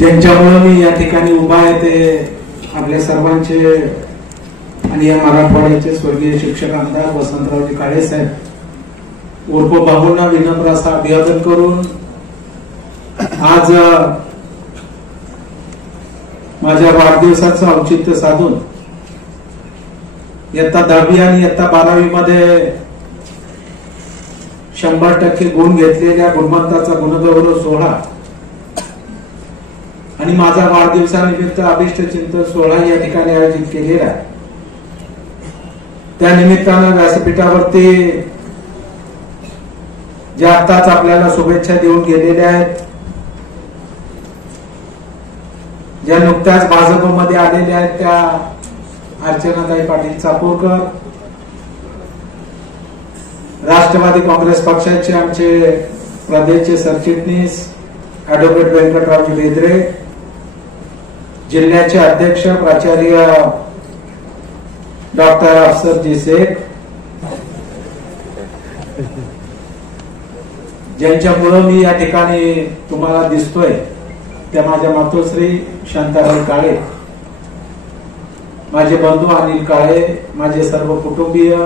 ज्यांच्यामुळे मी या ठिकाणी उभा आहे ते आपल्या सर्वांचे आणि या मराठवाड्याचे स्वर्गीय शिक्षक आमदार वसंतरावजी काळे साहेब उर्फ बाबूंना विनम्र असं अभिवादन करून आज माझ्या वाढदिवसाचं औचित्य साधून इयत्ता 10वी आणि इयत्ता 12वी मध्ये 100% गुण घेतलेल्या गुणवंताचा गुणगौरव सोहळा आणि माझा वाढदिवसानिमित्त अभिष्ट चिंतन सोहळा या ठिकाणी आयोजित केलेला आहे। त्या निमित्तानं व्यासपीठावरती ज्या आताच आपल्याला शुभेच्छा देऊन गेलेल्या आहेत, ज्या नुकत्याच भाजपमध्ये आलेल्या आहेत त्या अर्चनाताई पाटील चाकूरकर, राष्ट्रवादी काँग्रेस पक्षाचे आमचे प्रदेशचे सरचिटणीस ऍडव्होकेट व्यंकटरावजी बेदरे, जिल्ह्याचे अध्यक्ष प्राचार्य डॉक्टर अफसरजी शेख, ज्यांच्यामुळे मी या ठिकाणी तुम्हाला दिसतोय त्या माझ्या मातोश्री शांताबाई काळे, माझे बंधू अनिल काळे, माझे सर्व कुटुंबीय,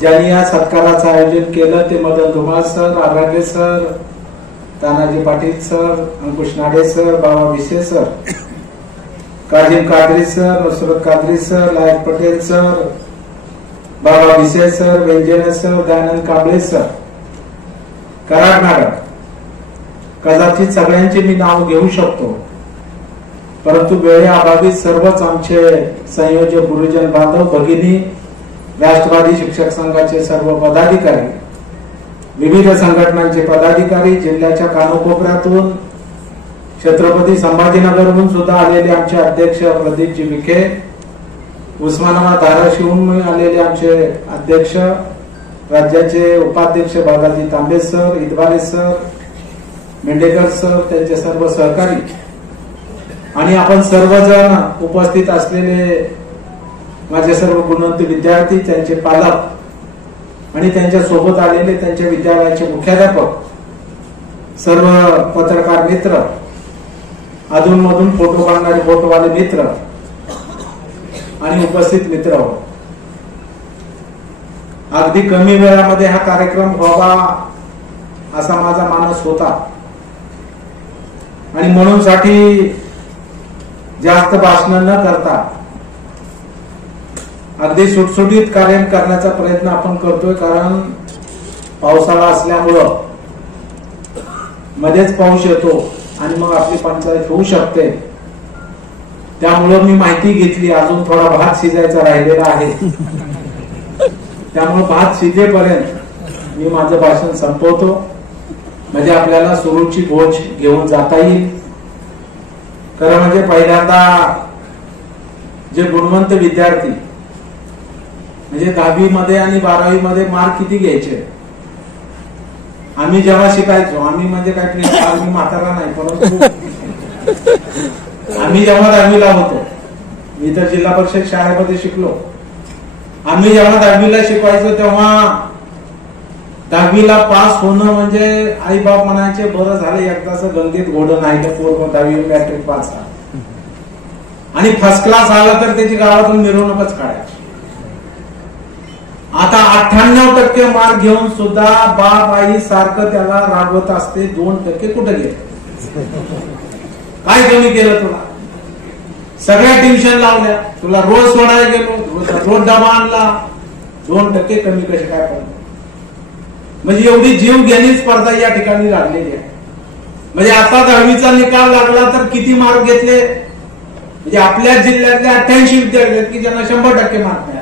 ज्यांनी या सत्काराचं आयोजन केलं ते Madan Dhumal sir, Arage sir, Tanaji Patil sir, Ankush Nade sir, Baba Vise sir, Kazim Qadri sir, Nusrat Qadri sir, Layak Patel sir, Baba Vise sir, व्यंजने sir, Dayanand Kamble sir, Karad madam, कदाचित सगळ्यांची मी नाव घेऊ शकतो परंतु वेळेअभावी सर्वच आमचे संयोजक गुरुजन बांधव भगिनी, राष्ट्रवादी शिक्षक संघाचे सर्व पदाधिकारी, विविध संघटनांचे पदाधिकारी, जिल्ह्याच्या कानकोपऱ्यातून छत्रपती संभाजीनगरहून सुद्धा आलेले आमचे अध्यक्ष प्रदीपजी विखे, उस्मानाबाद धाराशिवहून आलेले आमचे अध्यक्ष, राज्याचे उपाध्यक्ष बालाजी तांबे सर, इदबारे सर, मेंढेकर सर, त्यांचे सर्व सहकारी आणि आपण सर्वजण उपस्थित असलेले माझे सर्व गुणवंत विद्यार्थी, त्यांचे पालक आणि त्यांच्या सोबत आलेले त्यांच्या विद्यालयाचे मुख्याध्यापक, सर्व पत्रकार मित्र, अधूनमधून फोटो काढणारे फोटोवाले मित्र आणि उपस्थित मित्र, अगदी कमी वेळामध्ये हा कार्यक्रम व्हावा असा माझा मानस होता आणि म्हणून साठी जास्त भाषण न करता अगदी सुटसुटीत कार्य करण्याचा प्रयत्न आपण करतोय, कारण पावसाळा असल्यामुळं मध्येच पाऊस येतो आणि मग आपली पंचायत होऊ शकते। त्यामुळं मी माहिती घेतली, अजून थोडा भात शिजायचा राहिलेला आहे, त्यामुळे भात शिजेपर्यंत मी माझं भाषण संपवतो म्हणजे आपल्याला सुरूची भोज घेऊन जाता येईल। खरं म्हणजे पहिल्यांदा जे गुणवंत विद्यार्थी म्हणजे 10वी मध्ये आणि 12वी मध्ये मार्क किती घ्यायचे, आम्ही जेव्हा शिकायचो, आम्ही म्हणजे काय मी म्हातारा नाही परंतु आम्ही जेव्हा 10वीला होतो, मी तर जिल्हा परिषद शाळेमध्ये शिकलो, आम्ही जेव्हा 10वीला शिकवायचो तेव्हा 10वीला पास होणं म्हणजे आई बाप म्हणायचे बरं झालं एकदाच गंगेत घोडं नाही तर पोरं 10वी मॅट्रिक पास झाला आणि फर्स्ट क्लास आला तर त्याची गावातून मिरवणूकच काढायची। आता 98% मार्क घेऊन सुद्धा बाप आई सारखं त्याला रागवत असते, 2% कुठे गेले, काय कमी केलं तुला, सगळ्या ट्युशन लावल्या, तुला रोज सोडायला गेलो, रोज डबा आणला, 2% कमी कशी काय पडलं, म्हणजे एवढी जीव घेणी स्पर्धा या ठिकाणी लागलेली आहे। म्हणजे आता 10वीचा निकाल लागला तर किती मार्क घेतले, म्हणजे आपल्या जिल्ह्यातले 88 विद्यार्थी आहेत की ज्यांना 100% मार्क मिळाले,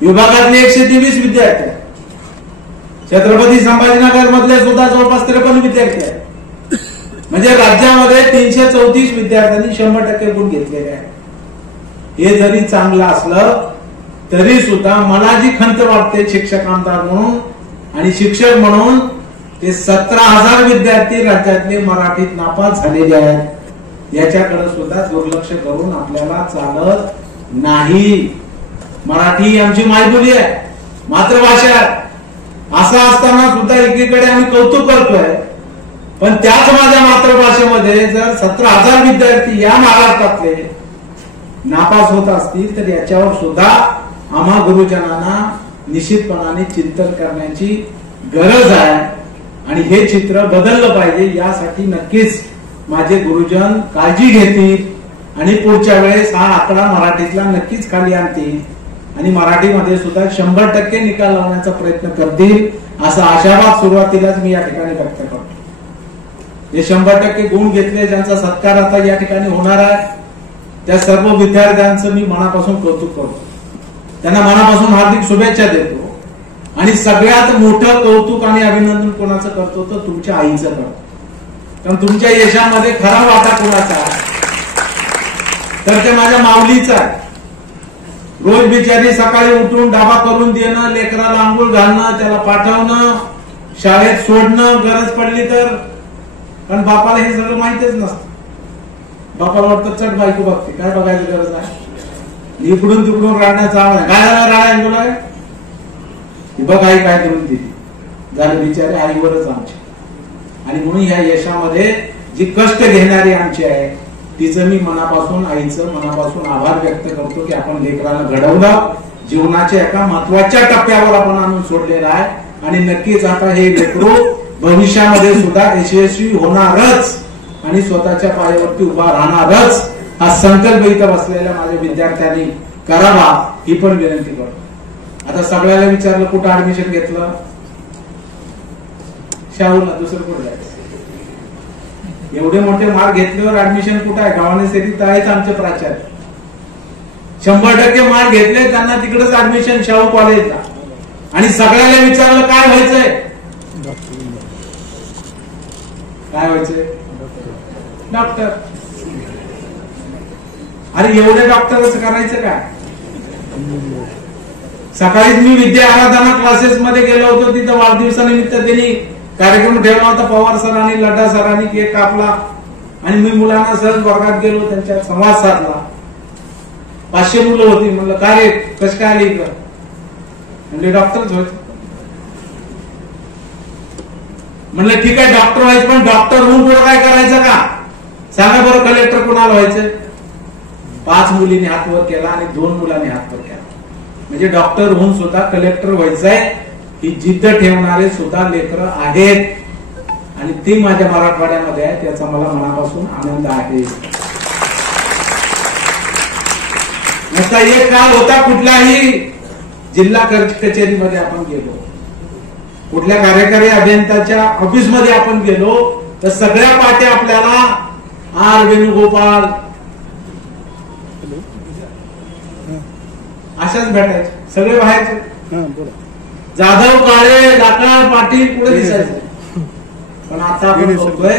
विभागातले 123 विद्यार्थी, छत्रपती संभाजीनगर मधले सुद्धा जवळपास 53 विद्यार्थी आहेत, म्हणजे राज्यामध्ये 334 विद्यार्थ्यांनी 100% गुण घेतलेले आहेत। हे जरी चांगलं असलं तरी सुद्धा मला जी खंत वाटते शिक्षक आमदार म्हणून आणि शिक्षक म्हणून ते 17,000 विद्यार्थी राज्यातले मराठीत नापास झालेले आहेत, याच्याकडे सुद्धा दुर्लक्ष करून आपल्याला चालत नाही। मराठी आमची मायबोली आहे, मातृभाषा आहे, असं असताना सुद्धा एकीकडे आम्ही कौतुक करतोय पण त्याच माझ्या मातृभाषेमध्ये जर 17,000 विद्यार्थी या महाराष्ट्रातले नापास होत असतील तर याच्यावर सुद्धा आम्हा गुरुजनांना निश्चितपणाने चिंतन करण्याची गरज आहे आणि हे चित्र बदललं पाहिजे. यासाठी नक्कीच माझे गुरुजन काळजी घेतील आणि पुढच्या वेळेस हा आकडा मराठीतला नक्कीच खाली आणतील आणि मराठीमध्ये सुद्धा 100% निकाल लावण्याचा प्रयत्न करतील असा आशावाद सुरुवातीलाच मी या ठिकाणी व्यक्त करतो. हे 100% गुण घेतले ज्यांचा सत्कार आता या ठिकाणी होणार आहे त्या सर्व विद्यार्थ्यांचं मी मनापासून कौतुक करतो. त्यांना मनापासून हार्दिक शुभेच्छा देतो आणि सगळ्यात मोठं कौतुक आणि अभिनंदन कोणाचं करतो तर तुमच्या आईचं करतो. कारण तुमच्या यशामध्ये खरा वाटा कोणाचा आहे तर ते माझ्या माऊलीचा आहे. रोज बिचारी सकाळी उठून डाबा करून देणं, लेकराला आंघोळ घालणं, त्याला पाठवणं, शाळेत सोडणं गरज पडली तर. कारण बापाला हे सगळं माहितीच नसतं. बापाला वाटतं चट बायको बघते, काय बघायची गरज आहे. इकडून तिकडून राहण्याचा आवाज आहे, काय झालं राडा तुला बघ आई काय करून दिली झालं बिचारे आईवरच आमची. आणि म्हणून या यशामध्ये जी कष्ट घेणारी आमची आहे तिचं मी मनापासून आईचं मनापासून आभार व्यक्त करतो की आपण लेकराला घडवलं, जीवनाच्या एका महत्वाच्या टप्प्यावर आपण आणून सोडलेला आहे आणि नक्कीच आता हे लेकरू भविष्यामध्ये सुद्धा यशस्वी होणारच आणि स्वतःच्या पायावरती उभा राहणारच हा संकल्प इथं बसलेल्या माझ्या विद्यार्थ्यांनी करावा ही पण विनंती करतो. आता सगळ्याला विचारलं कुठं ऍडमिशन घेतलं, शाहूला, दुसरं कुठं जायचं. एवढे मोठे मार्क घेतल्यावर ऍडमिशन कुठं आहे, गावाने सेटीत आहेत आमचे प्राचार्य. 100% मार्क घेतले त्यांना तिकडेच ऍडमिशन शाहू कॉलेजला. आणि सगळ्याला विचारलं काय व्हायचंय, काय व्हायचंय, डॉक्टर. अरे एवढे डॉक्टरच करायचं काय. सकाळीच मी विद्या आराधना क्लासेस मध्ये गेलो होतो, तिथं वाढदिवसानिमित्त त्यांनी कार्यक्रम ठेवला होता. पवार सरांनी, लड्डा सरांनी केक कापला आणि मी मुलांना सहज वर्गात गेलो, त्यांच्या संवाद साधला. 500 मुलं होती. म्हणलं काय रे कसं काय आली इकडं, म्हणजे डॉक्टरच व्हायचं. म्हणलं ठीक आहे डॉक्टर व्हायचं, पण डॉक्टर होऊन पुढे काय करायचं का सांगा बरं. कलेक्टर कोणाला व्हायचं. 5 मुलींनी हात वर केला आणि 2 मुलांनी हात वर केला. म्हणजे डॉक्टर होऊन सुद्धा कलेक्टर व्हायचंय ही जिद्द ठेवणारे सुद्धा लेकरं आहेत आणि ती माझ्या मराठवाड्यामध्ये आहे. त्याचा मला मनापासून आनंद आहे. नुसता एक काळ होता, कुठल्याही जिल्हा कचेरीमध्ये आपण गेलो, कुठल्या कार्यकारी अभियंत्याच्या ऑफिसमध्ये आपण गेलो तर सगळ्या पाट्या आपल्याला आर वेणुगोपाल अशाच भेटायचे. सगळे बाहेरचे. जाधव, काळे, लाकड, पाटील पुढे दिसायचे. पण आता आपण बघतोय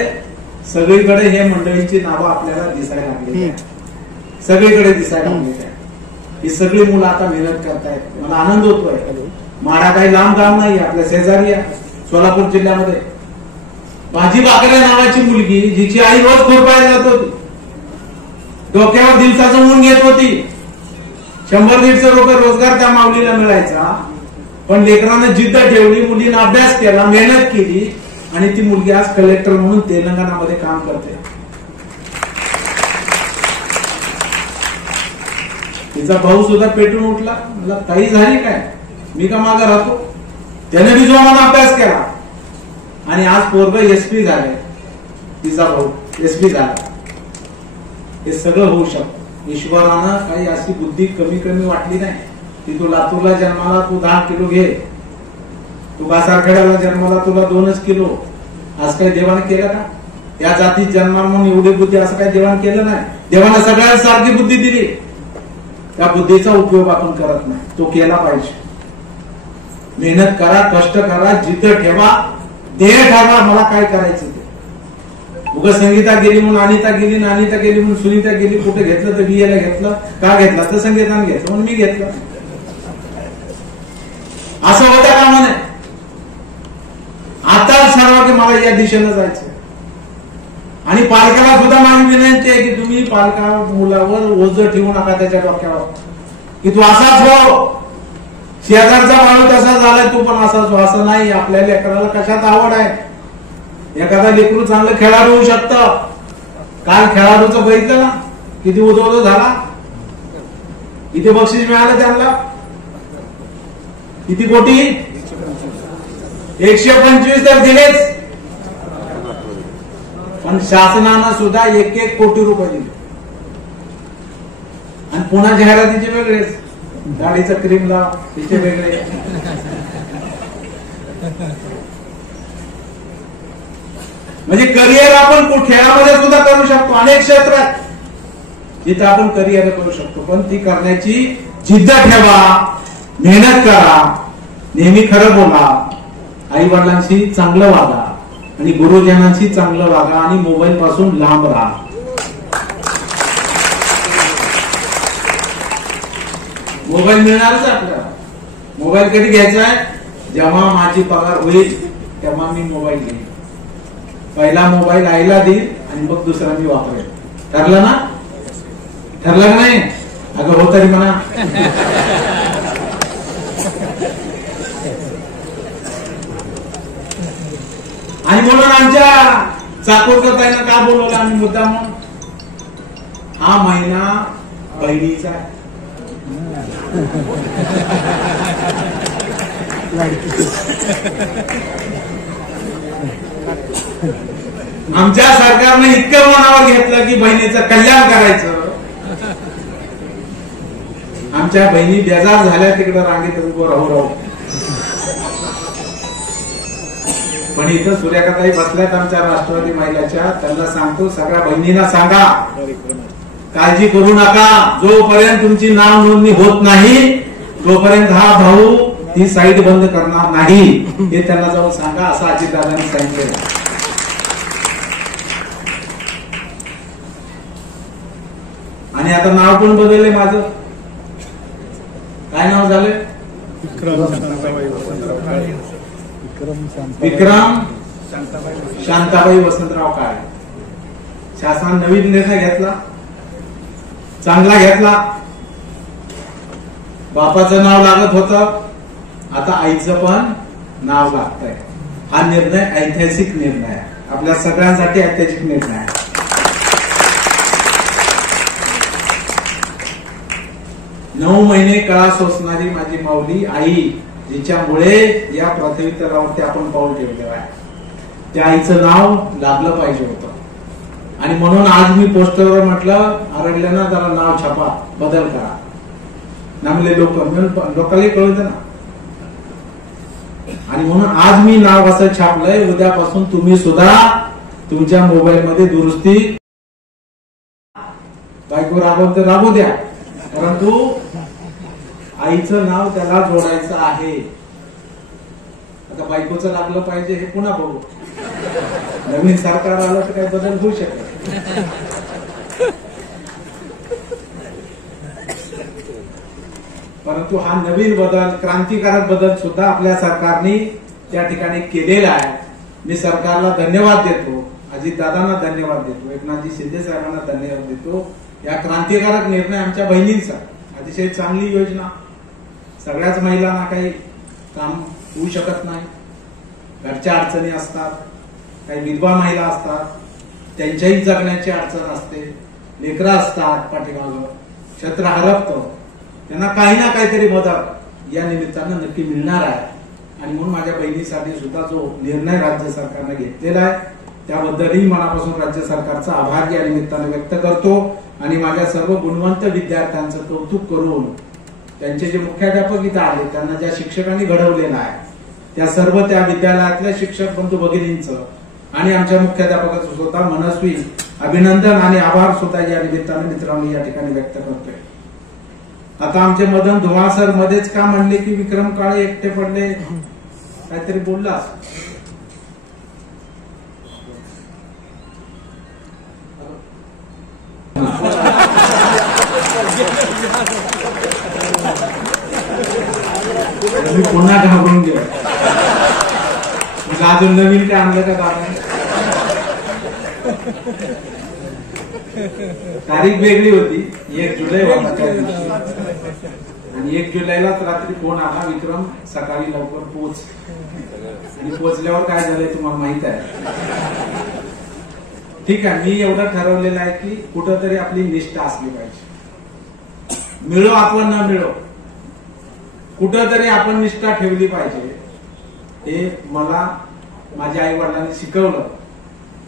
सगळीकडे हे मंडळींची नावं आपल्याला दिसायला लागली, सगळीकडे दिसायला लागली. ही सगळी मुलं आता मेहनत करतायत. मला आनंद होतोय. माडा काही लांब गाव नाही, आपल्या शेजारी आहे सोलापूर जिल्ह्यामध्ये. भाजी बाकरे नावाची मुलगी जिची आई रोज खुरपायला जात होती, डोक्यावर दिवसाचं ऊन घेत होती. 100-150 रुपये रोजगार त्या माऊलीला मिळायचा. पण लेकरांना जिद्द ठेवली, मुलीनं अभ्यास केला, मेहनत केली आणि ती मुलगी आज कलेक्टर म्हणून तेलंगणामध्ये काम करते. तिचा भाऊ सुद्धा पेटून उठला. मला ताई झाली काय, मी का मागं राहतो. त्याने बी जोमाने अभ्यास केला आणि आज पोरग एसपी झाले. तिचा भाऊ एसपी झाला. हे सगळं होऊ शकतं. ईश्वरानं काही अशी बुद्धी कमी कमी वाटली नाही की तू लातूरला जन्माला तू 10 किलो घे, तू कासारखेड्याला जन्माला तुला 2च किलो. आज काही देवाने केलं का. या जातीत जन्मा म्हणून एवढी बुद्धी असं काही देवाने केलं नाही. देवानं सगळ्यांना सारखी बुद्धी दिली. त्या बुद्धीचा उपयोग आपण करत नाही, तो केला पाहिजे. मेहनत करा, कष्ट करा, जिद्द ठेवा, ध्येय ठरवा मला काय करायचं ते. उगा संगीता गेली म्हणून अनिता गेली, अनिता गेली म्हणून सुनीता गेली. कुठे घेतलं तर बीएला घेतलं, का घेतला तर संगीताने घेतलं म्हणून मी घेतलं. असं होतं का म्हणे. आता ठरवा की मला या दिशेनं जायचं. आणि पालकाला सुद्धा माझी विनंती आहे की तुम्ही पालका मुलावर ओझ ठेवू नका त्याच्या डोक्यावर की तू असाच हो, शेजारचा माणूस तसा झालाय तू पण असाच हो. असं नाही. आपल्या लेकराला कशात आवड आहे एखादा लेकरू चांगलं खेळाडू होऊ शकतं. काल खेळाडूचं बघितलं ना, किती उदोदो झाला, किती बक्षीस मिळालं त्यांना, किती कोटी, 125 तर दिलेच, पण शासनानं सुद्धा 1-1 कोटी रुपये दिले. आणि पुन्हा जाहिरातीचे वेगळेच, गाडीचं क्रीम लाव तिचे वेगळे. म्हणजे करिअर आपण खेळामध्ये सुद्धा करू शकतो. अनेक क्षेत्रात जिथे आपण करिअर करू शकतो, पण ती करण्याची जिद्द ठेवा, मेहनत करा, नेहमी खरं बोला, आई वडिलांशी चांगलं वागा आणि गुरुजनांशी चांगलं वागा आणि मोबाईल पासून लांब राहा. मोबाईल मिळणारच आपल्याला. मोबाईल कधी घ्यायचा आहे? जेव्हा माझी पगार होईल तेव्हा मी मोबाईल घेईन. पहिला मोबाईल आईला देईल आणि मग दुसरा मी वापरेल. ठरलं ना? ठरलं का नाही? अगं हो तरी म्हणा. आणि म्हणून आमच्या चाकोरकर ताईंना का बोलवलं आम्ही मुद्दा म्हणून? हा महिना बहिणीचा आहे. आमच्या सरकारने इतकं मनावर घेतलं की बहिणीचं कल्याण करायचं. आमच्या बहिणी बेजार झाल्या तिकडे रांगेत उभं राहू. पण इथं सूर्यकाताई बसल्यात आमच्या राष्ट्रवादी महिलाच्या. त्यांना सांगतो, सगळ्या बहिणींना सांगा, काळजी करू नका. जोपर्यंत तुमची नाव नोंदणी होत नाही तोपर्यंत हा भाऊ ही साईट बंद करणार नाही, हे त्यांना जाऊन सांगा, असं अजितदादांनी सांगितलं. आणि आता नाव पण बदलले माझं. काय नाव झालं? विक्रम शांताबाई वसंतराव काळे. शासनाने नवीन निर्णय घेतला, चांगला घेतला. बापाचं नाव लागत होतं, आता आईचं पण नाव लागतंय. हा निर्णय ऐतिहासिक निर्णय आहे, आपल्या सगळ्यांसाठी ऐतिहासिक निर्णय आहे. 9 महिने कळा सोसणारी माझी माऊली आई, जिच्यामुळे या पृथ्वी तलावरती आपण पाऊल ठेवलेलं आहे, त्या आईचं नाव लागलं पाहिजे होतं. आणि म्हणून आज मी पोस्टरवर म्हटलं, आरडल्यानं जरा नाव छापा, बदल करा. नामले लोकांना कळतं ना. आणि म्हणून आज मी नाव असं छापलंय. उद्यापासून तुम्ही सुद्धा तुमच्या मोबाईल मध्ये दुरुस्ती, बायको राबवून तर राबू द्या, परंतु आईचं नाव त्याला जोडायचं आहे. आता बायकोचं लागलं पाहिजे हे पुन्हा बघू. नवीन सरकार आलं तर काही बदल होऊ शकेल. परंतु हा नवीन बदल, क्रांतिकारक बदल सुद्धा आपल्या सरकारने त्या ठिकाणी केलेला आहे. मी सरकारला धन्यवाद देतो, अजितदादांना धन्यवाद देतो, एकनाथजी शिंदे साहेबांना धन्यवाद देतो. या क्रांतिकारक निर्णय आमच्या बहिणींचा, अतिशय चांगली योजना. सगळ्याच महिलांना काही काम होऊ शकत नाही, घरच्या अडचणी असतात, काही विधवा महिला असतात, त्यांच्याही जगण्याची अडचण असते, लेकरं असतात पाठीमागं, क्षेत्र हरपतं, त्यांना काही ना काहीतरी मदत या निमित्तानं नक्की मिळणार आहे. आणि म्हणून माझ्या बहिणीसाठी सुद्धा जो निर्णय राज्य सरकारने घेतलेला आहे त्याबद्दलही मनापासून राज्य सरकारचा आभार या निमित्तानं व्यक्त करतो. आणि माझ्या सर्व गुणवंत विद्यार्थ्यांचं कौतुक करून त्यांचे जे मुख्याध्यापक इथं आले, त्यांना ज्या शिक्षकांनी घडवलेलं आहे, त्या सर्व त्या विद्यालयातल्या शिक्षक बंधू भगिनींचं आणि आमच्या मुख्याध्यापकाचं सुद्धा मनस्वी अभिनंदन आणि आभार सुद्धा या निमित्तानं मित्रांनी या ठिकाणी व्यक्त करतोय. आता आमचे मदन धुमाळ सर मध्येच का म्हणले की विक्रम काळे एकटे पडले, काहीतरी बोललास. मी पुन्हा घाबरून गेलो. अजून नवीन काय आणलं का दादा? तारीख वेगळी होती, 1 जुलै होता त्या दिवशी. आणि 1 जुलैलाच रात्री फोन आला, विक्रम सकाळी लवकर पोच. आणि पोचल्यावर काय झालंय तुम्हाला माहित आहे. ठीक आहे, मी एवढं ठरवलेलं आहे की कुठंतरी आपली निष्ठा असली पाहिजे. मिळो आपण न मिळो, कुठंतरी आपण निष्ठा ठेवली पाहिजे. हे मला माझ्या आई वडिलांनी शिकवलं.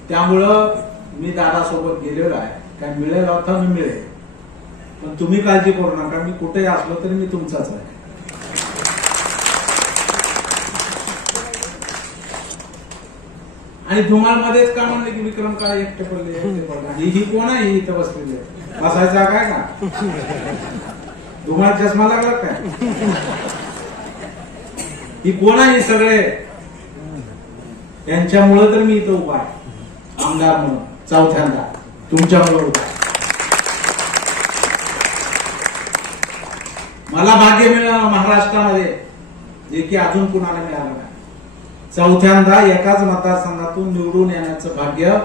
त्यामुळं मी दादासोबत गेलेलो आहे. काय मिळेल होता मी मिळेल, पण तुम्ही काळजी करू नका. मी कुठेही असलो तरी मी तुमचाच आहे. आणि धुमाळमध्येच का म्हणले की विक्रम काय एकटे पडले, ही कोण आहे, ही इथं बसलेली आहे, बसायचा काय का, धुमाळ चष्मा लागला काय, ही कोण आहे, सगळे यांच्यामुळे तर मी इथं उभा आहे. आमदार म्हणून चौथ्यांदा तुमच्यामुळे उभा. मला भाग्य मिळालं महाराष्ट्रामध्ये, जे की अजून कुणाला मिळालं नाही. चौथ्यांदा एकाच मतदारसंघातून निवडून येण्याचं भाग्य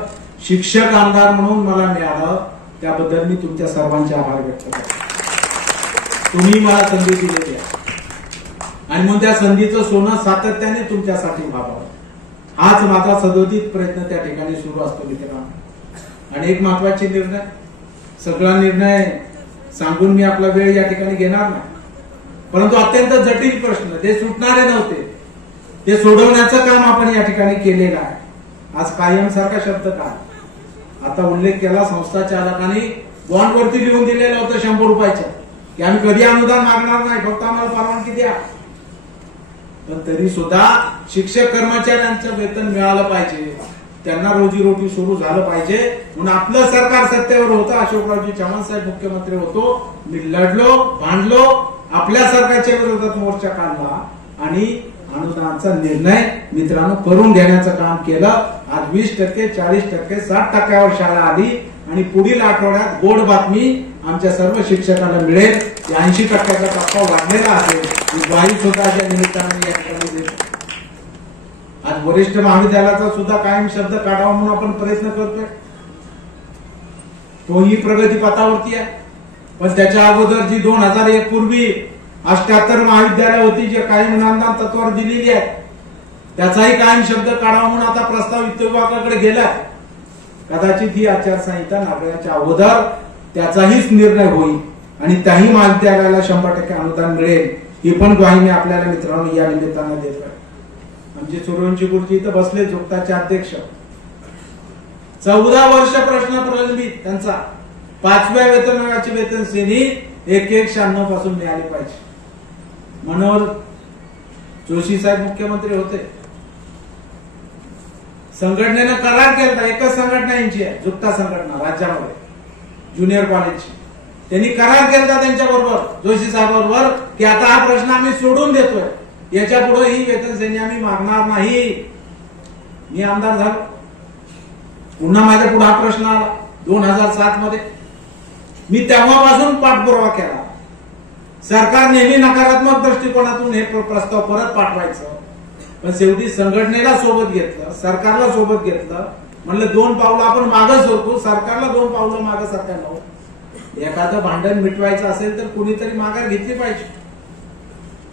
शिक्षक आमदार म्हणून मला मिळालं. त्याबद्दल मी तुमच्या सर्वांचे आभार व्यक्त करतो. तुम्ही मला संधी दिलेली आहे आणि म्हणून त्या संधीचं सोनं सातत्याने तुमच्यासाठी व्हावं, हाच माझा सदोदित प्रयत्न त्या ठिकाणी सुरू असतो मित्रांनो. आणि एक महत्वाचे निर्णय, सगळा निर्णय सांगून मी आपला वेळ या ठिकाणी घेणार नाही, परंतु अत्यंत जटिल प्रश्न, ते सुटणारे नव्हते, ते सोडवण्याचं काम आपण या ठिकाणी केलेलं आहे. आज कायम सारखा शब्द काय आता उल्लेख केला, संस्था चालकांनी बॉन्डवरती लिहून दिलेलं होतं 100 रुपयाचं की आम्ही कधी अनुदान मागणार नाही, फक्त आम्हाला परवानगी द्या. पण तरी सुद्धा शिक्षक कर्मचाऱ्यांचं वेतन मिळालं पाहिजे, त्यांना रोजीरोटी सुरू झालं पाहिजे म्हणून आपलं सरकार सत्तेवर होतं. अशोकरावजी चव्हाण साहेब मुख्यमंत्री होतो. मी लढलो, भांडलो, आपल्या सरकारच्या विरोधात मोर्चा काढला आणि अनुदानाचा निर्णय मित्रांनो करून घेण्याचं काम केलं. आज 20%, 40%, 60% शाळा आली आणि पुढील आठवड्यात गोड बातमी आमच्या सर्व शिक्षकांना मिळेल. 80% टप्पा वाढलेला असेल, ही ग्वाही स्वतःच्या निमित्ताने या ठिकाणी देतो. आज वरिष्ठ महाविद्यालयाचा सुद्धा कायम शब्द काढावा म्हणून आपण प्रयत्न करतोय. तोही प्रगती पथावरती आहे. पण त्याच्या अगोदर जी 2001 पूर्वी 78 महाविद्यालय होती, जे कायम अनुदान तत्वावर दिलेली आहे, त्याचाही कायम शब्द काढावा म्हणून आता प्रस्ताव वित्त विभागाकडे गेला. कदाचित ही आचारसंहिता लागण्याच्या अगोदर त्याचाहीच निर्णय होईल आणि त्याही महाविद्यालयाला 100% अनुदान मिळेल. ही पण ग्वाही मी आपल्याला मित्रांनो या निमित्तानं देतोय. आमचे सूर्यवंशी गुरुजी इथं बसले, जोगताचे अध्यक्ष, 14 वर्ष प्रश्न प्रलंबित त्यांचा. 5व्या वेतनमानाची वेतन श्रेणी 1196 पासून मिळाली पाहिजे. मनोहर जोशी साहेब मुख्यमंत्री होते, संघटनेनं करार केला. एकच संघटना यांची आहे, जुत्ता संघटना राज्यामध्ये ज्युनियर कॉलेजची. त्यांनी करार केला त्यांच्या बरोबर, जोशी साहेब बरोबर, की आता हा प्रश्न आम्ही सोडून देतोय, याच्या पुढे ही वेतन श्रेणी आम्ही मागणार नाही. मी आमदार झालो, पुन्हा माझ्या पुढे हा प्रश्न आला 2007 मध्ये. मी तेव्हापासून पाठपुरावा केला. सरकार नेहमी नकारात्मक दृष्टिकोनातून हे प्रस्ताव परत पाठवायचं, पण शेवटी संघटनेला सोबत घेतलं, सरकारला सोबत घेतलं. म्हणलं 2 पावलं आपण मागं सरकू, सरकारला 2 पावलं मागं सरकारला. एखादं भांडण मिटवायचं असेल तर कुणीतरी माघार घेतली पाहिजे.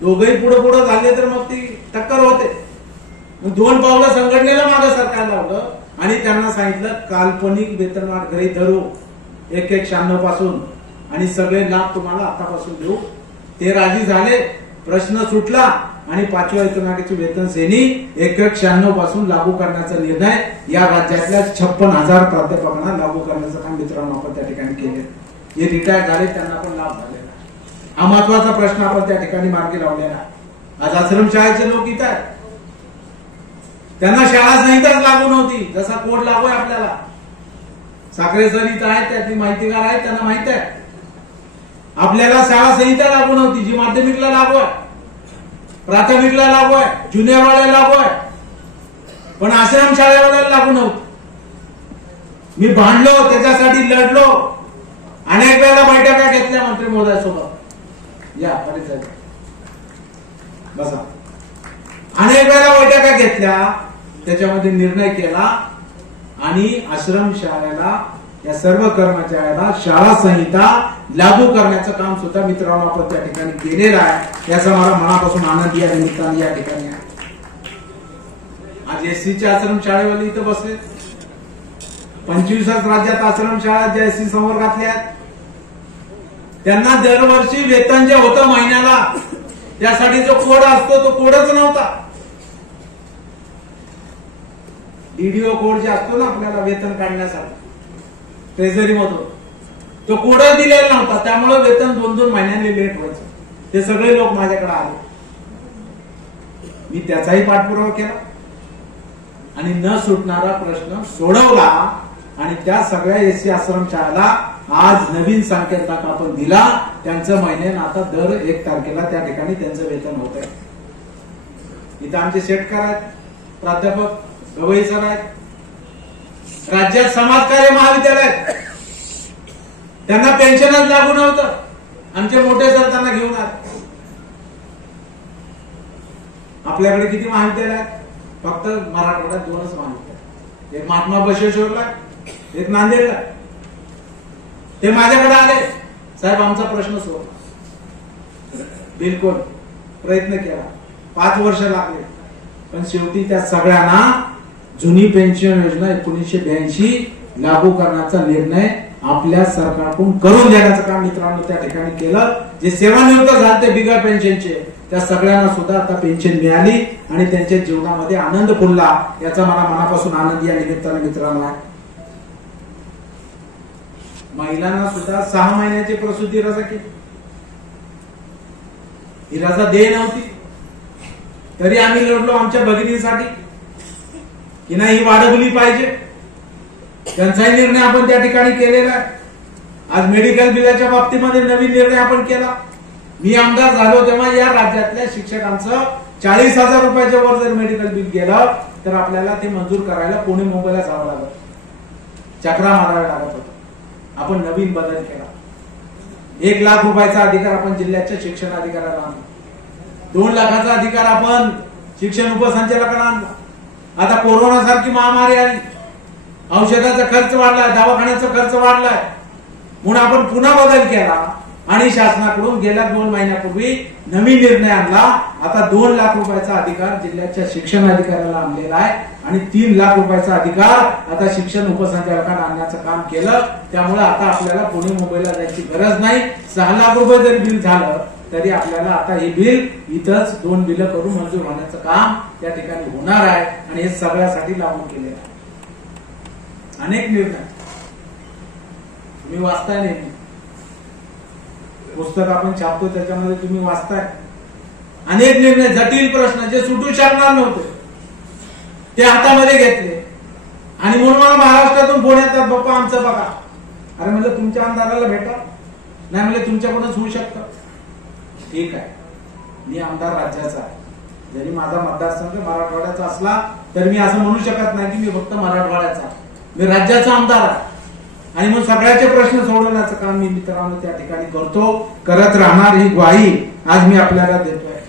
दोघंही पुढे पुढे झाले तर मग ती टक्कर होते. 2 पावलं संघटनेला मागं सरकारला लावलं आणि त्यांना सांगितलं काल्पनिक वेतनवाढ गृहीत धरू 1196 पासून आणि सगळे लाभ तुम्हाला आतापासून देऊ. ते राजी झाले, प्रश्न सुटला आणि 5व्या वेतनवाढीची वेतन श्रेणी 1196 पासून लागू करण्याचा निर्णय या राज्यातल्या 56,000 प्राध्यापकांना लागू करण्याचं काम मित्रांनो आपण त्या ठिकाणी केले. जे रिटायर झाले त्यांना पण लाभ झालेला. हा महत्वाचा प्रश्न आपण त्या ठिकाणी मार्गी लावलेला. आज आश्रमशाळेचे लोक इथं आहेत, त्यांना शाळा संहिताच लागू नव्हती, जसा कोड लागू आहे आपल्याला. साखरे सर इथं आहेत, त्यातली माहितीगार आहेत, त्यांना माहित आहे. आपल्याला शाळा संहिता लागू नव्हती, जी माध्यमिकला लागू आहे, प्राथमिकला लागू आहे, ज्युनियर वाल्याला लागू आहे, पण आश्रम शाळेवाल्याला लागू नव्हतं. मी भांडलो, त्याच्यासाठी लढलो, अनेक वेळेला बैठका घेतल्या मंत्री महोदयासोबत. या परिचय बसा. अनेक वेळेला बैठका घेतल्या, त्याच्यामध्ये निर्णय केला आणि आश्रम शाळेला या सर्व कर्मचाऱ्यांना शाळा संहिता लागू करण्याचं काम सुद्धा मित्रांनो आपण त्या ठिकाणी केलेलं आहे. याचा मला मनापासून आनंद या निमित्ताने या ठिकाणी आहे. आज एससीचे आश्रमशाळेवाले इथं बसले. 25 राज्यात आश्रमशाळा ज्या एससी संवर्गातल्या आहेत त्यांना दरवर्षी वेतन जे होतं महिन्याला त्यासाठी जो कोड असतो तो कोडच नव्हता. डीडीओ कोड जे असतो ना आपल्याला वेतन काढण्यासाठी ट्रेझरी मधून तो कोडच दिलेला नव्हता. त्यामुळे वेतन 2-2 महिन्यांनी लेट व्हायचं. ते सगळे लोक माझ्याकडे आले. मी त्याचाही पाठपुरावा केला आणि न सुटणारा प्रश्न सोडवला आणि त्या सगळ्या एससी आश्रमशाळेला आज नवीन संकेतांक आपण दिला. त्यांचं महिन्यानं आता दर 1 तारखेला त्या ठिकाणी त्यांचं वेतन होत आहे. इथं आमचे शेटकर आहेत, प्राध्यापक गवई सर आहेत, राज्यात समाजकार्य महाविद्यालय आहेत. त्यांना पेन्शनच लागू नव्हतं. आमचे मोठे सर त्यांना घेऊन आले. आपल्याकडे किती महाविद्यालय आहेत? फक्त मराठवाड्यात 2च महाविद्यालय. एक महात्मा बसवेश्वरला, एक नांदेडला. ते माझ्याकडे आले, साहेब आमचा प्रश्न सोडवा. बिलकुल प्रयत्न केला, 5 वर्ष लागले, पण शेवटी त्या सगळ्यांना जुनी पेन्शन योजना 1982 लागू करण्याचा निर्णय आपल्या सरकारकडून करून देण्याचं काम मित्रांनो त्या ठिकाणी केलं. जे सेवानिवृत्त झाले बिगर पेन्शनचे त्या सगळ्यांना सुद्धा आता पेन्शन मिळाली आणि त्यांच्या जीवनामध्ये आनंद फुलला. याचा मला मनापासून आनंद या निमित्ताने मित्रांनो आहे. महिलांना सुद्धा 6 महिन्याची प्रसूती रजा केली. ही रजा दे नव्हती तरी आम्ही लढलो आमच्या भगिनीसाठी की नाही ही वाढवली पाहिजे. त्यांचाही निर्णय आपण त्या ठिकाणी केलेला आहे. आज मेडिकल बिलाच्या बाबतीमध्ये नवीन निर्णय आपण केला. मी आमदार झालो तेव्हा या राज्यातल्या शिक्षकांचं 40,000 रुपयाच्या वर जर मेडिकल बिल गेलं तर आपल्याला ते मंजूर करायला पुणे मुंबईला जावं लागत, चक्रा माराव्या लागत होतं. आपण नवीन बदल केला. 1 लाख रुपयाचा अधिकार आपण जिल्ह्याच्या शिक्षण अधिकाऱ्याला आणला. 2 लाखाचा अधिकार आपण शिक्षण उपसंचालकांना आणला. आता कोरोना सारखी महामारी आली, औषधाचा खर्च वाढलाय, दवाखान्याचा खर्च वाढलाय, म्हणून आपण पुन्हा बदल केला आणि शासनाकडून गेल्या 2 महिन्यापूर्वी नवीन निर्णय आणला. आता 2 लाख रुपयाचा अधिकार जिल्ह्याच्या शिक्षण अधिकाऱ्याला आणलेला आहे आणि 3 लाख रुपयाचा अधिकार आता शिक्षण उपसंचालकांना आणण्याचं काम केलं. त्यामुळे आता आपल्याला पुणे मुंबईला जायची गरज नाही. 6 लाख रुपये जरी बिल झालं तरी आपल्याला आता हे बिल इथंच 2 बिल करून मंजूर होण्याचं काम त्या ठिकाणी होणार आहे आणि हे सगळ्यासाठी लागू केलेलं आहे. अनेक निर्णय तुम्ही वाचताय, नाही पुस्तक आपण छापतो त्याच्यामध्ये तुम्ही वाचताय. अनेक निर्णय, जटिल प्रश्न जे सुटू शकणार नव्हते ते हातामध्ये घेतले आणि म्हणून मला महाराष्ट्रातून फोन येतात, बाप्पा आमचं बघा. अरे म्हणजे तुमच्या आमदाराला भेटा, नाही म्हणजे तुमच्याकडूनच होऊ शकतं. ठीक आहे, मी आमदार राज्याचा आहे. जरी माझा मतदारसंघ मराठवाड्याचा असला तरी मी असं म्हणू शकत नाही की मी फक्त मराठवाड्याचा, मी राज्याचा आमदार आहे आणि मग सगळ्याचे प्रश्न सोडवण्याचं काम मी मित्रांनो त्या ठिकाणी करतो, करत राहणार. ही ग्वाही आज मी आपल्याला देतोय.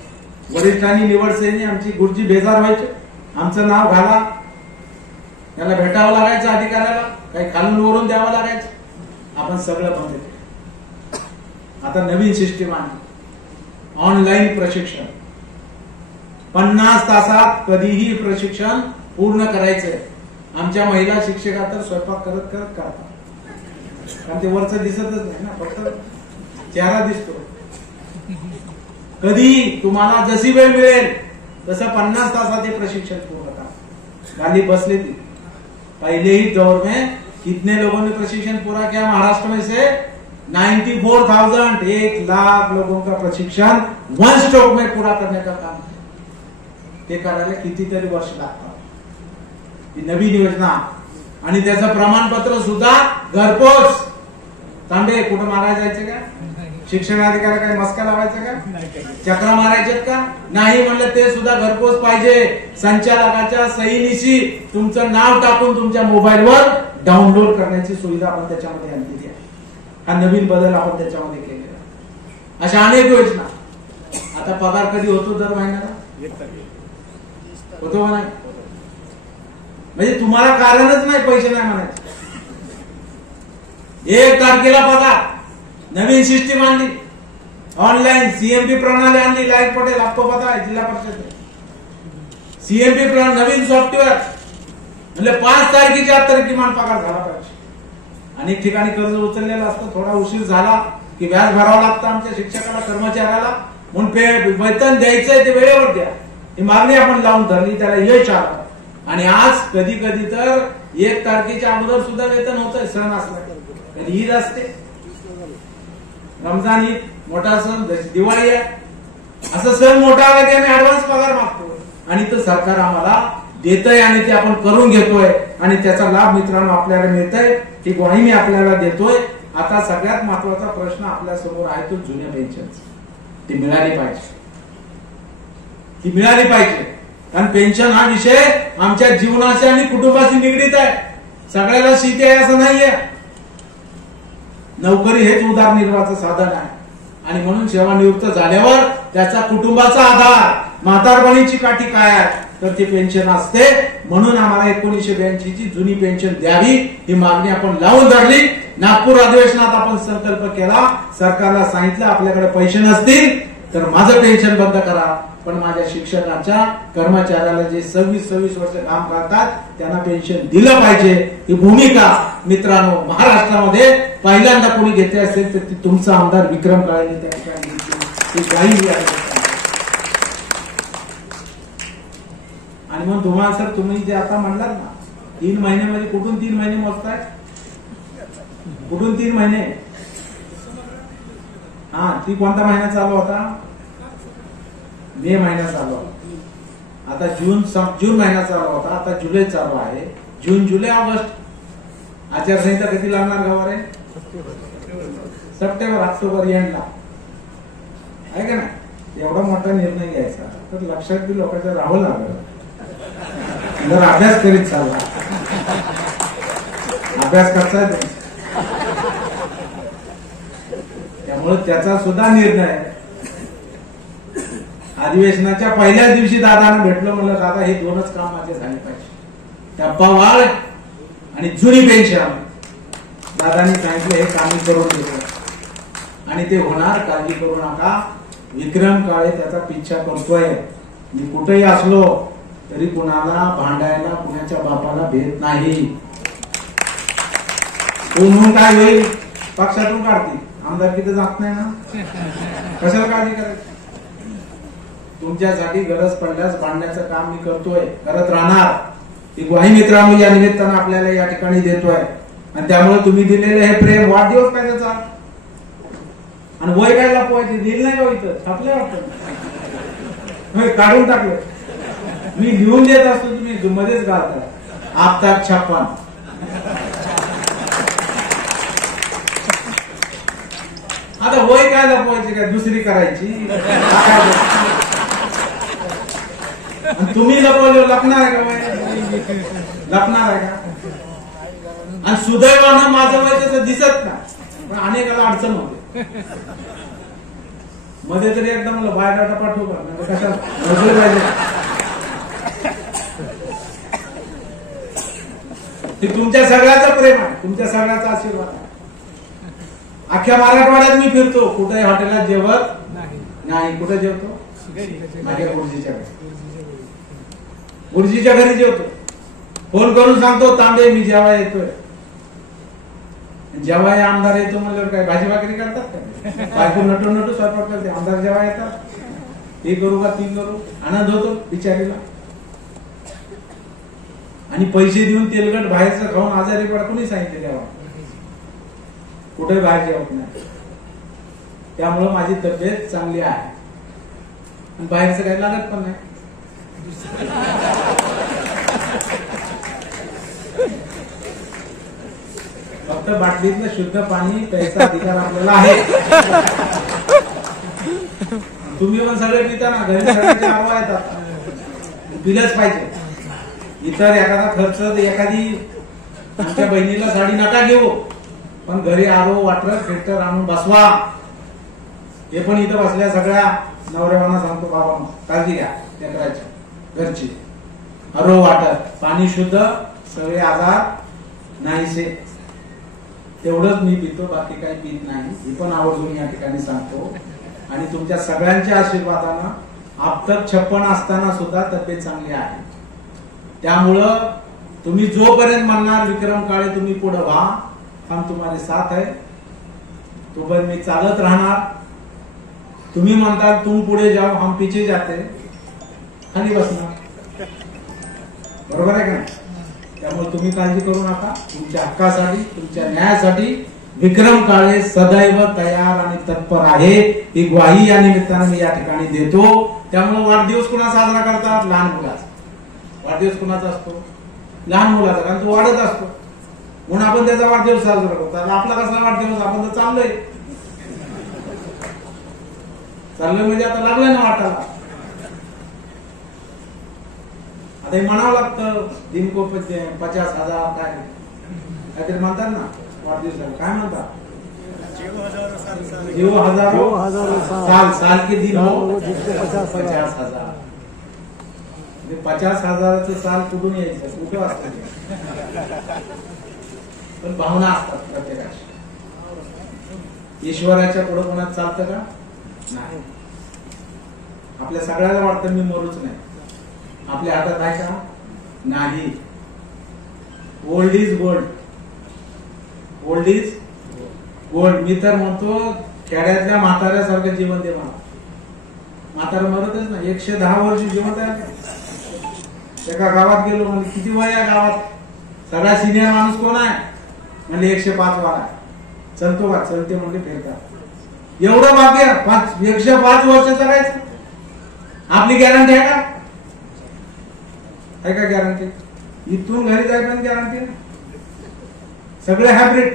वरिष्ठांनी निवड सैनी आमची गुरुजी बेजार व्हायचे, आमचं नाव घाला, त्याला भेटावं लागायचं अधिकाऱ्याला, काही खालून वरून द्यावं लागायचं. आपण सगळं बंद केलं. आता नवीन सिस्टीम आहे, ऑनलाईन प्रशिक्षण. 50 तासात कधीही प्रशिक्षण पूर्ण करायचंय. आमच्या महिला शिक्षका तर स्वयंपाक करत करत करतात, कारण ते वरचं दिसतच नाही ना, फक्त चेहरा दिसतो. कधी तुम्हाला जशी वेळ मिळेल तसं 50 तासात हे प्रशिक्षण पूर्ण करा. खाली बसले थे पहले ही दौर में कितने लोगों ने प्रशिक्षण पूरा किया महाराष्ट्र में से 94,000, 1 लाख लोगों का प्रशिक्षण 1 स्ट्रोक में पूरा करने का काम है. ते करायला कितीतरी वर्ष लागतात. ही नवीन योजना आणि त्याचं प्रमाणपत्र सुद्धा घरपोच. तांबे कुठं मारायला जायचं का? शिक्षणाधिकारी काय मस्का लावायचं का? चक्रा मारायचे का? नाही म्हणलं ते सुद्धा घरपोच पाहिजे. संचालकाच्या सहीनिशी तुमचं नाव टाकून तुमच्या मोबाईलवर डाउनलोड करण्याची सुविधा आपण त्याच्यामध्ये आणलेली आहे. हा नवीन बदल आपण त्याच्यामध्ये केलेला. अशा अनेक योजना. आता पगार कधी होतो? दर महिन्याला होतो का नाही? म्हणजे तुम्हाला कारणच नाही पैसे नाही म्हणायचे. 1 तारखेला पगार, नवीन सिस्टीम आणली, ऑनलाईन सीएमपी प्रणाली आणली. लाईट पटेल आपको पता है, जिल्हा परिषद सीएमपी प्रणाली, नवीन सॉफ्टवेअर. म्हणजे 5 तारखेच्या आत तरी किमान पगार झाला पाहिजे. अनेक ठिकाणी कर्ज उचललेलं असतं, थोडा उशीर झाला की व्याज भरावं लागतं आमच्या शिक्षकाला, कर्मचाऱ्याला. म्हणून वेतन द्यायचंय ते वेळेवर द्या, ही मागणी आपण लावून धरली, त्याला यश आलं. आणि आज कधी कधी तर 1 तारखेच्या अगोदर सुद्धा वेतन होतंय. सण असला कधी ईद असते, रमजान ईद मोठा सण, दिवाळी आहे, असं सण मोठा आला की आम्ही ऍडव्हान्स पगार मागतो. आणि तो सरकार आम्हाला देतय आणि ते आपण करून घेतोय आणि त्याचा लाभ मित्रांनो आपल्याला मिळतोय. ही ग्वाही मी आपल्याला देतोय. आता सगळ्यात महत्वाचा प्रश्न आपल्या समोर आहे तो जुन्या पेन्शन, ती मिळाली पाहिजे, ती मिळाली पाहिजे. कारण पेन्शन हा विषय आमच्या जीवनाशी आणि कुटुंबाशी निगडीत आहे. सगळ्याला शेती आहे असं नाहीये. नोकरी हेच उदरनिर्वाहाचं साधन आहे. आणि म्हणून सेवानिवृत्त झाल्यावर त्याचा कुटुंबाचा आधार, म्हातारपणीची काठी काय आहे तर ती पेन्शन असते. म्हणून आम्हाला 1982 ची जुनी पेन्शन द्यावी ही मागणी आपण लावून धरली. नागपूर अधिवेशनात आपण संकल्प केला, सरकारला सांगितलं आपल्याकडे पैसे नसतील तर माझं पेन्शन बंद करा, पण माझ्या शिक्षकांच्या कर्मचाऱ्याला जे 26 वर्ष काम करतात त्यांना पेन्शन दिलं पाहिजे. ही भूमिका मित्रांनो महाराष्ट्रामध्ये पहिल्यांदा कोणी घेतली असेल तर ती तुमचा आमदार विक्रम काळेंनी त्या ठिकाणी घेतली. आणि मग तुम्हाला सर तुम्ही जे आता म्हणलात ना 3 महिन्यामध्ये कुठून 3 महिने मोजताय, कुठून 3 महिने? हा, ती कोणता महिना चालू होता? मे महिना चालू होता. आता जून महिना चालू होता, आता जुलै चालू आहे. जून, जुलै, ऑगस्ट आचारसंहिता कधी लागणार गावारे? सप्टेंबर, ऑक्टोबर एंडला आहे का नाही? एवढा मोठा निर्णय घ्यायचा तर लक्षात बी लोकांच्या राहावं लागलं. जर अभ्यास करीत चालला, अभ्यास करता त्यामुळे त्याचा सुद्धा निर्णय अधिवेशनाच्या पहिल्याच दिवशी दादांना भेटलो. म्हणलं दादा हे 2च काम माझे झाले पाहिजे, टप्पा वाढ आणि जुनी पेन्शन. दादांनी सांगितलं हे काम करून देतो आणि ते होणार, काळजी करू नका. विक्रम काळे त्याचा पिच्छा करतोय. मी कुठेही असलो तरी कुणाला भांडायला कुणाच्या बापाला भेट नाही. कोण काय होईल पक्षातून काढतील, आमदारकी जात नाही ना, कशाला काळजी करायची? तुमच्यासाठी गरज पडल्यास भांडण्याचं काम मी करतोय, करत राहणार. ही ग्वाही मित्रांनो या निमित्तानं आपल्याला या ठिकाणी देतोय. आणि त्यामुळे तुम्ही दिलेले हे प्रेम, वाढदिवस काय त्याचा आणि वय काय लपवायचे, दिल नाही का इथं छापले वाटतं, काढून टाकले. मी लिहून देत असतो तुम्ही मध्येच घालताय. आफ्ताब 56. आता वय काय लपवायची, काय दुसरी करायची? तुम्ही लपवले, लपणार आहे का वय? लपणार आहे का? आणि सुदैवानं माझं वय तसं दिसत नाही, पण अनेकाला अडचण होते. मध्ये तरी एकदा मला बायोडाटा पाठवू का, कशाला पाहिजे? ते तुमच्या सगळ्याचं प्रेम आहे, तुमच्या सगळ्याचा आशीर्वाद आहे. अख्ख्या मराठवाड्यात मी फिरतो, कुठेही हॉटेलात जेवत नाही. कुठे जेवतो? माझ्या गुरुजीच्या घरी, गुरुजीच्या घरी जेवतो. फोन करून सांगतो तांबे मी जेव्हा येतोय. जेव्हा आमदार येतो म्हणल्यावर काय भाजी भाकरी करतात का? बायको नटू नटू स्वयंपाक करते. आमदार जेव्हा येतात हे करू का ती करू, आनंद होतो बिचारीला. आणि पैसे देऊन तेलकट बाहेरचं खाऊन आजारी पडा कोणी सांगितले तेव्हा? कुठे बाहेर जेवत नाही. त्यामुळं माझी तब्येत चांगली आहे आणि बाहेरचं काही लागत पण नाही. फक्त बाटलीतलं शुद्ध पाणी प्यायचा अधिकार आपल्याला आहे. तुम्ही पण सगळे पिता ना, घरी सगळ्याचे आरवा येतात, पिलंच पाहिजे. इतर एखादा खर्च, एखादी आमच्या बहिणीला साडी नका घेऊ, पण घरी आरो वॉटर फिल्टर आणून बसवा. हे पण इथं बसल्या सगळ्या नवऱ्यावांना सांगतो, बाबा काळजी घ्या लेकराची घरची. आरो वॉटर, पाणी शुद्ध, सगळे आजार नाहीसे. तेवढंच मी पितो, बाकी काही पित नाही. ही पण आवर्जून या ठिकाणी सांगतो. आणि तुमच्या सगळ्यांच्या आशीर्वादानं आफ्टर 56 असताना सुद्धा तब्येत चांगली आहे. त्यामुळं तुम्ही जोपर्यंत म्हणणार विक्रम काळे तुम्ही पुढे व्हा, हम तुम्हारे साथ है, तोपर्यंत मी चालत राहणार. तुम्ही म्हणतात तुम पुढे जाओ हम पीछे जाते, खाली बसणार. बरोबर आहे का नाही? त्यामुळे तुम्ही काळजी करू नका. तुमच्या हक्कासाठी, तुमच्या न्यायासाठी विक्रम काळे सदैव तयार आणि तत्पर आहे, ही ग्वाही या निमित्तानं मी या ठिकाणी देतो. त्यामुळे वाढदिवस कुणा साजरा करतात? लहान मुलाचा. वाढदिवस कुणाचा असतो? लहान मुलाचा, कारण तो वाढत असतो म्हणून आपण त्याचा वाढदिवस साजरा करतो. आपला कसला वाढदिवस? आपण तर चाललोय म्हणजे आता लागलंय ना वाटायला. आता हे म्हणावं लागतं दिन को 50,000 काय काहीतरी म्हणतात ना वाढदिवसाला. काय म्हणतात? जीव हजारो साल के दिन हो 50,000. 50,000चं साल कुठून यायचं? कुठं असतं? पण भावना असतात प्रत्येकाची. ईश्वराच्या पुढे कोणात चालतं का? नाही. आपल्या सगळ्याला वाटतं मी मरूच नाही. आपल्या हातात आहे का? नाही. Old is gold. Old is gold. मी तर म्हणतो खेड्यातल्या म्हाताऱ्यासारखं जीवन दे मला. म्हातारा मरतच नाही. 110 वर्ष जिवंत आहे. एका गावात गेलो, म्हणजे किती वय या गावात? सगळ्या सिनियर माणूस कोण आहे? म्हणजे 105 वाला आहे. चलतो का? चलते म्हणजे फिरतात. एवढं भाग्य 105 वर्ष जगायचं. आपली गॅरंटी आहे का? आहे का गॅरंटी? इथून घरी जायपर्यंत गॅरंटी नाही. सगळे हायब्रिड.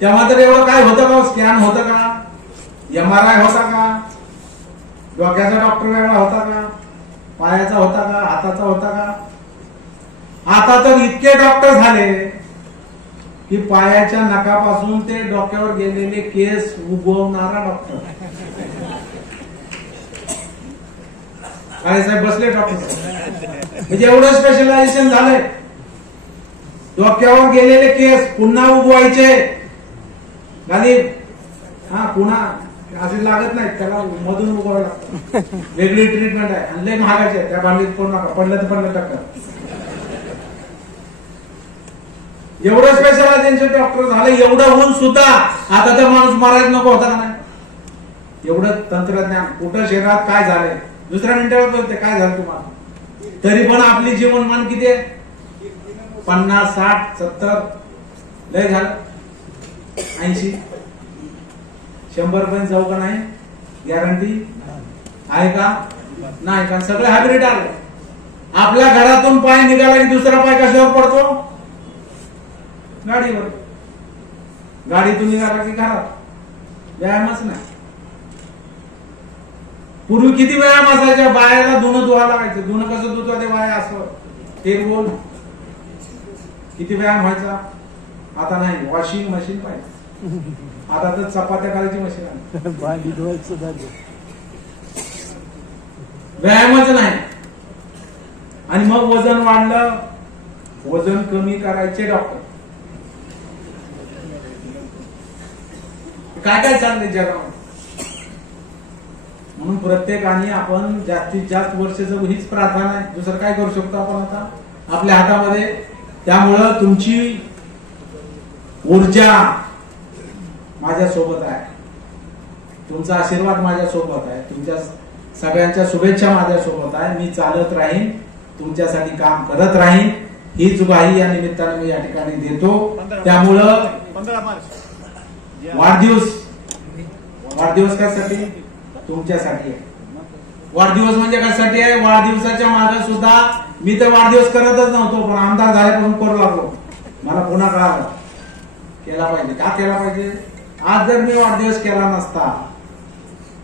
तेव्हा तर एवढं काय होतं का? स्कॅन होतं का? MRI होता का? डोक्याचा डॉक्टर वेगळा होता का? पायाचा होता का? हाताचा होता का? आता तर इतके डॉक्टर झाले की पायाच्या नखापासून ते डोक्यावर गेलेले केस उगवणारा डॉक्टर. काय साहेब बसले डॉक्टर, म्हणजे एवढं स्पेशलायझेशन झालंय. डोक्यावर गेलेले केस पुन्हा उगवायचे. आणि पुन्हा असे लागत नाहीत, त्याला मधून उगवावं लागतं. वेगळी ट्रीटमेंट आहे आणि लय महागाचे आहे. त्या भांडीत पडू नका. पडलं तर पडलं टक्कर. एवढं स्पेशलायझेशन डॉक्टर झालं. एवढं होऊन सुद्धा आता तर माणूस मरायला नको होता का नाही? एवढं तंत्रज्ञान कुठं शहरात काय झालंय? दुसऱ्या मिनिटावर बोलते काय झालं तुम्हाला. तरी पण आपली जीवनमान किती आहे? 50, 60, 70 लय झालं. 80, 100 पर्यंत जाऊ का नाही? गॅरंटी आहे का? नाही. कारण सगळं हायब्रिड आलं. आपल्या घरातून पाय निघाला की दुसरा पाय कशावर पडतो? गाडीवर. गाडीतून निघाला की घरात. व्यायामच नाही. पूर्वी किती व्यायाम असायच्या? बायाला धुणं धुवा लागायचं. धुणं कसं धुतो ते बाया असं ते बोल. किती व्यायाम व्हायचा? आता नाही. वॉशिंग मशीन पाहिजे. आता तर चपात्या करायची मशीन आहे. व्यायामच नाही. आणि मग वजन वाढलं. वजन कमी करायचे डॉक्टर. काय काय चाललंय जगामध्ये. म्हणून प्रत्येकाने आपण जास्तीत जास्त वर्ष जगू हीच प्रार्थना आहे. दुसरं काय करू शकतो आपण आता आपल्या हातामध्ये. त्यामुळं तुमची ऊर्जा माझ्या सोबत आहे. तुमचा आशीर्वाद माझ्या सोबत आहे. तुमच्या सगळ्यांच्या शुभेच्छा माझ्या सोबत आहे. मी चालत राहीन. तुमच्यासाठी काम करत राहीन. हीच ग्वाही या निमित्ताने मी या ठिकाणी देतो. त्यामुळं 15 मार्च वाढदिवस कशासाठी? तुमच्यासाठी आहे. वाढदिवस म्हणजे कशासाठी आहे? वाढदिवसाच्या मागे सुद्धा मी तर वाढदिवस करतच नव्हतो, पण आमदार झाल्यापासून करू लागलो. मला पुन्हा कळालं केला पाहिजे. का केला पाहिजे? आज जर मी वाढदिवस केला नसता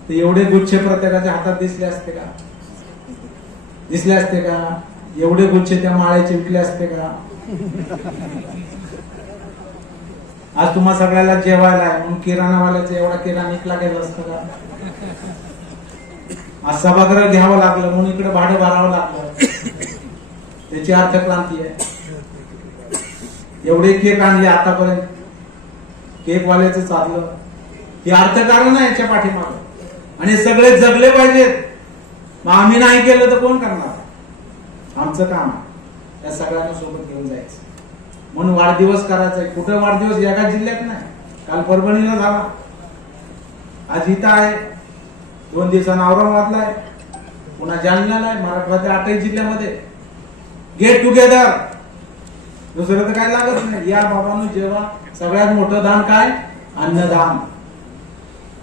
तर एवढे गुच्छ प्रत्येकाच्या हातात दिसले असते का? दिसले असते का? एवढे गुच्छ त्या माळ्याचे विकले असते का? आज तुम्हा सगळ्याला जेवायला आहे म्हणून किराणावाल्याचा एवढा किराणा विकला गेला असतं का? आज सभागृह घ्यावं लागलं म्हणून इकडे भाडं भरावं लागलं. त्याची अर्थक्रांती आहे. एवढे केक आणले आतापर्यंत केकवाल्याचं चाललं, हे अर्थकारण आहे याच्या पाठीमागं. आणि सगळे जगले पाहिजेत. मग आम्ही नाही केलं तर कोण करणार? आमचं काम आहे या सगळ्यांना सोबत घेऊन जायचं. म्हणून वाढदिवस करायचा. कुठं वाढदिवस? एका जिल्ह्यात नाही, काल परभणीला झाला, आज इथं आहे, 2 दिवसांना औरंगाबादला आहे, पुन्हा जालन्याला आहे. मराठवाड्याच्या 8 जिल्ह्यामध्ये गेट टुगेदर. दुसरं तर काय लागत नाही. या बाबांनो, जेव्हा सगळ्यात मोठं दान काय? अन्नदान.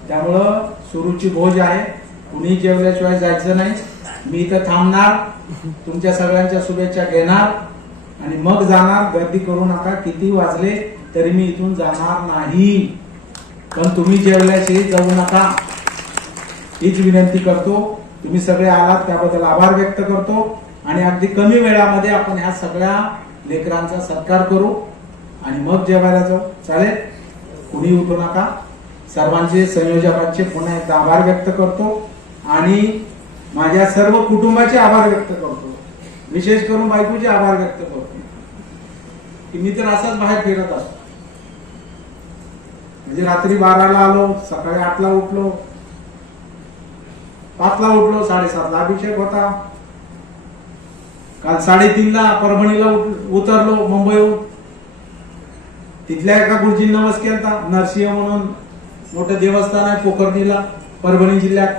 त्यामुळं सुरूची भोज आहे, कुणी जेवल्याशिवाय जायचं नाही. मी इथं थांबणार, तुमच्या सगळ्यांच्या शुभेच्छा घेणार आणि मग जाणार. गर्दी करू नका, किती वाजले तरी मी इथून जाणार नाही, पण तुम्ही जेवल्याशिवाय जाऊ नका हीच विनंती करतो. तुम्ही सगळे आलात त्याबद्दल आभार व्यक्त करतो आणि अगदी कमी वेळामध्ये आपण ह्या सगळ्या लेकरांचा सत्कार करू आणि मग जेवायला जाऊ. चालेल? कुणी उठू नका. सर्वांचे, संयोजकांचे पुन्हा एकदा आभार व्यक्त करतो आणि माझ्या सर्व कुटुंबाचे आभार व्यक्त करतो. विशेष करून बायकोचे आभार व्यक्त करतो की मी तर असाच बाहेर फिरत असतो. म्हणजे रात्री 12ला आलो, सकाळी 8ला उठलो, 5ला उठलो, 7:30ला अभिषेक होता. काल 3:30ला परभणीला उतरलो मुंबईहून. तिथल्या एका गुरुजी नमस्कार केलता. नरसिंह म्हणून मोठं देवस्थान आहे पोखर्णीला, परभणी जिल्ह्यात.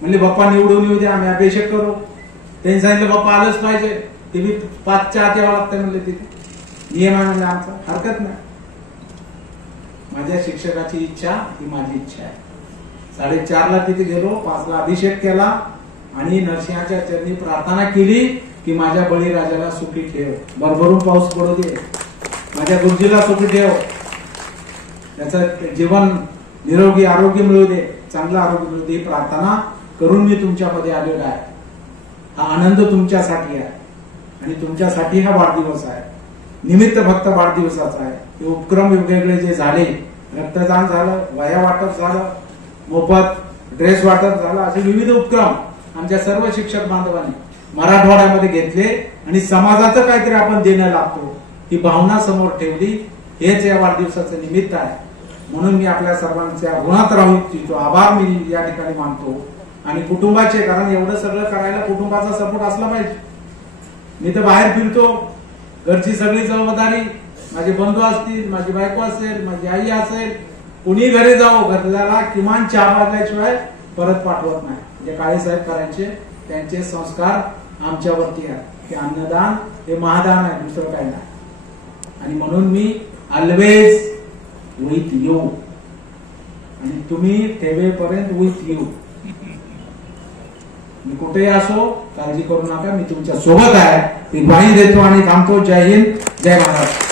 म्हणले बाप्पा निवडून येऊ दे, आम्ही अभिषेक करू. त्यांनी सांगितलं बाप्पा आलंच पाहिजे. ते मी 5च्या आत यावं लागतं म्हणले. तिथे नियम आहे म्हणजे आमचा, हरकत नाही. माझ्या शिक्षकाची इच्छा ही माझी इच्छा आहे. 4:30ला तिथे गेलो, 5ला अभिषेक केला आणि नरसिंहाच्या चरणी प्रार्थना केली की माझ्या बळीराजाला सुखी ठेव, भरभरून पाऊस पडू दे, माझ्या गुरुजीला सुखी ठेव, त्याचं जीवन निरोगी आरोग्य मिळू दे, चांगलं आरोग्य मिळू दे, ही प्रार्थना करून मी तुमच्यामध्ये आलेलो आहे. हा आनंद तुमच्यासाठी आहे आणि तुमच्यासाठी हा वाढदिवस आहे. निमित्त फक्त वाढदिवसाचा आहे. हे उपक्रम वेगवेगळे जे झाले, रक्तदान झालं, वह्या वाटप झालं, मोफत ड्रेस वाटप झालं, असे विविध उपक्रम आमच्या सर्व शिक्षक बांधवांनी मराठवाड्यामध्ये घेतले आणि समाजाचं काहीतरी आपण देणं लागतो ही भावना समोर ठेवली. हेच या वाढदिवसाचं निमित्त आहे. म्हणून मी आपल्या सर्वांच्या ऋणात राहू इच्छितो. आभार मी या ठिकाणी मानतो आणि कुटुंबाचे, कारण एवढं सगळं करायला कुटुंबाचा सपोर्ट असला पाहिजे. मी तर बाहेर फिरतो, घरची सगळी जबाबदारी, माझे बंधू असतील, माझी बायको असेल, माझी आई असेल, कुणी घरी जावो, घरल्याला किमान चहा पाजल्याशिवाय परत पाठवत नाही. जे काळेसाहेब करायचे त्यांचे संस्कार आमच्यावरती आहे की अन्नदान हे महादान आहे, दुसरं काय नाही. आणि म्हणून मी ऑलवेज विथ यू आणि तुम्ही ठेवेपर्यंत विथ यू. मी कुठेही असो, काळजी करू नका, मी तुमच्या सोबत आहे. मी ग्वाही देतो आणि थांबतो. जय हिंद, जय महाराष्ट्र.